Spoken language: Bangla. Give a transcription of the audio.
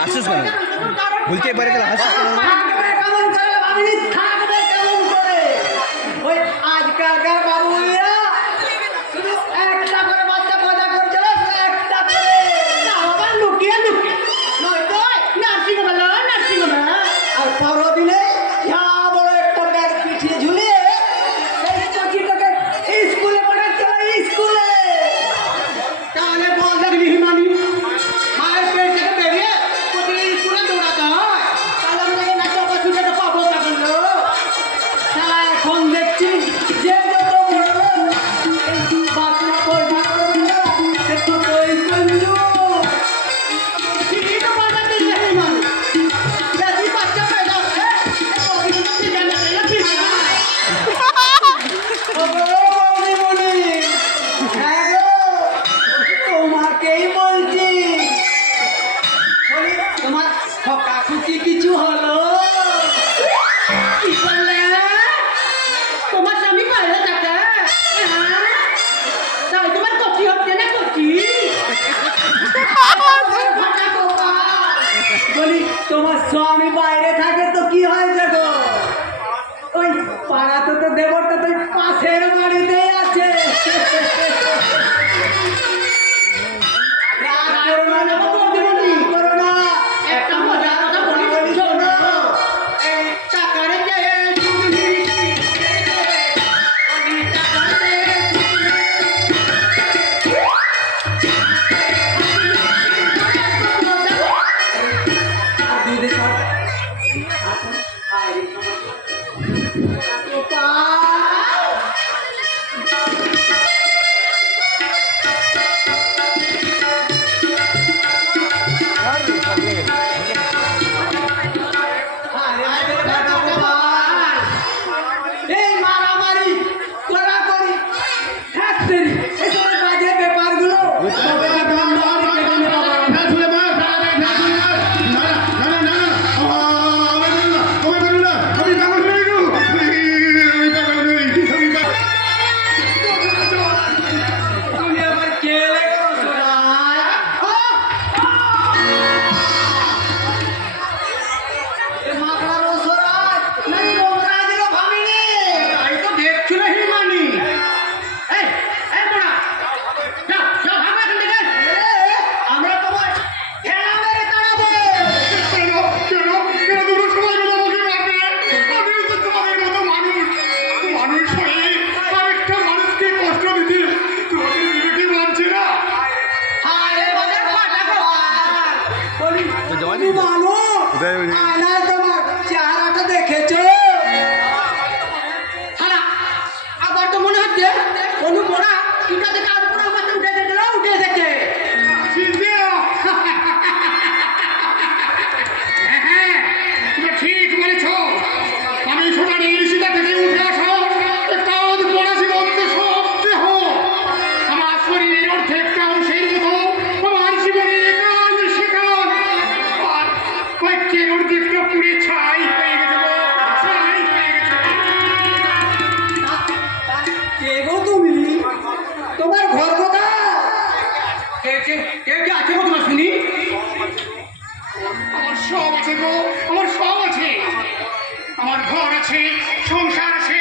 হাসিস কেন? বলতে পারে কেন হাসিস কেন? আজকালকার বাবুরা শুধু একটা করে বাচ্চা পয়দা করছে, একটা করে আবার লুকিয়ে লুকিয়ে নয়তো নার্সিং হোমে আর পরদিনে বড় একটা ব্যাগ পিছিয়ে ঝুলিয়ে সেই চটিটাকে স্কুলে পাঠাচ্ছে, স্কুলে। তাহলে বল দেখবি হিমানি মায়ের পেট থেকে বেরিয়ে প্রতিদিন স্কুলে দৌড়াতে হয়, তাহলে আমি দেখে না টাকা ছুটেটা পাবো তখন। তারা এখন দেখছি যে যত বড় বাচ্চা পয়দা করবে না সে ততই কঞ্জু। ঠিকই তো বলবে দিলে হিমানি, বেশি বাচ্চা পয়দা হলে তোমাকেই বলছি, তোমার ঠকাঠুকি কিছু হলো? কি করলে? তোমার স্বামী বাইরে থাকে, তাই তোমার কচি হচ্ছে না কচি? বলি তোমার স্বামী বাইরে থাকে তো কি হয়েছে গো? ওই পাড়াতে তো দেবরটা তো পাশের বাড়িতেই আছে। একটা মজার কথা বলি, শোনো। এই টাকারে যে এই মারামারি কড়াকড়ি ফ্যাক্টরি এসবের বাজে ব্যাপারগুলো তুমি আবার কেলে করছো না? মাকড়ার ওসরাজ নাকি মহারাজেরও ভাবিনি, তাই তো দেখছিল হিমানি। এই এই মোড়া যাও যাও, ভাগো এখান থেকে। আমরা তোমার খেলা মেরে তাড়াবো। আরে বাজার ফাটা খাবার বলি তুমি মানো আয়নায় তোমার চেহারাটা দেখেছো? হ্যাঁ, আবার তো মনে হচ্ছে কোনো মোড়া ইটা থেকে আর পুরো মাথা উঠে এসেছে। হ্যাঁ, তুমি ঠিক বলেছ। আমি সোনার ইলিশিকা থেকে উঠে আসো একটা পড়াশি বন্ধ সব দেহ আমার শরীরের অর্ধেকটা অংশের মতো আমার জীবনের কাল সেকাল আর কয়েকটির অর্ধেকটা পুড়ে ছাই হয়ে গেছে গো, ছাই হয়ে গেছে। কে গো তুমি? তোমার ঘর কোথা? কে আছে গো তোমার শুনি? আমার সব আছে গো, আমার সব আছে। আমার ঘর আছে, সংসার আছে।